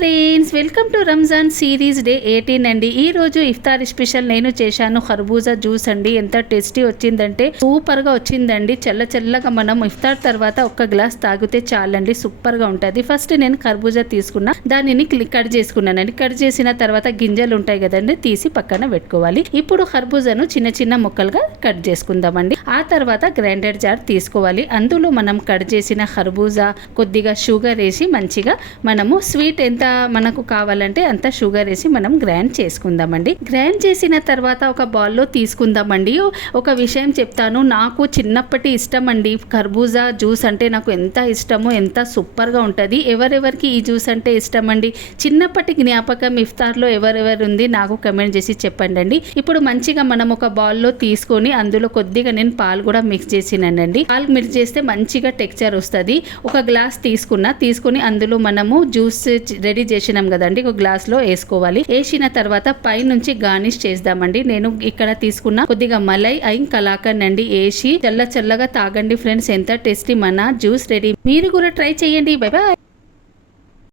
Friends, welcome to Ramzan series day 18 అండి. ఈ రోజు ఇఫ్తార్ స్పెషల్ నేను చేశాను ఖర్బూజా జ్యూస్ అండి. ఎంత టేస్టీ వచ్చిందంటే సూపర్ గా వచ్చిందండి. చల్లగా మనం ఇఫ్తార్ తర్వాత ఒక గ్లాస్ తాగితే చాలండి, సూపర్ గా ఉంటుంది. ఫస్ట్ నేను ఖర్బూజా తీసుకున్నా, దానిని కట్ చేసుకున్నానండి. కట్ చేసిన తర్వాత గింజలు ఉంటాయి కదండి, తీసి పక్కన పెట్టుకోవాలి. ఇప్పుడు ఖర్బూజాను చిన్న ముక్కలుగా కట్ చేసుకుందామండి. ఆ తర్వాత గ్రైండర్ జార్ తీసుకోవాలి. అందులో మనం కట్ చేసిన ఖర్బూజా, కొద్దిగా షుగర్ వేసి మంచిగా మనము స్వీట్ ఎంత మనకు కావాలంటే అంత షుగర్ వేసి మనం గ్రైండ్ చేసుకుందామండి. గ్రైండ్ చేసిన తర్వాత ఒక బౌల్లో తీసుకుందామండి. ఒక విషయం చెప్తాను, నాకు చిన్నప్పటి ఇష్టం అండి కర్బూజా జ్యూస్ అంటే. నాకు ఎంత ఇష్టమో, ఎంత సూపర్గా ఉంటుంది. ఎవరెవరికి ఈ జ్యూస్ అంటే ఇష్టం అండి? చిన్నప్పటి జ్ఞాపకం ఇఫ్తార్లో ఎవరెవరు ఉంది నాకు కమెంట్ చేసి చెప్పండి. ఇప్పుడు మంచిగా మనం ఒక బౌల్లో తీసుకొని అందులో కొద్దిగా నేను పాలు కూడా మిక్స్ చేసినానండి. పాలు మిక్స్ చేస్తే మంచిగా టెక్స్చర్ వస్తుంది. ఒక గ్లాస్ తీసుకొని అందులో మనము జ్యూస్ రెడీ చేసినాం కదండి, ఒక గ్లాస్ లో వేసుకోవాలి. వేసిన తర్వాత పై నుంచి గార్నిష్ చేద్దామండి. నేను ఇక్కడ తీసుకున్న కొద్దిగా మలై అయిన్ కలాకండ్ అండి వేసి చల్లగా తాగండి ఫ్రెండ్స్. ఎంత టేస్టీ మన జ్యూస్ రెడీ. మీరు కూడా ట్రై చేయండి. Bye bye.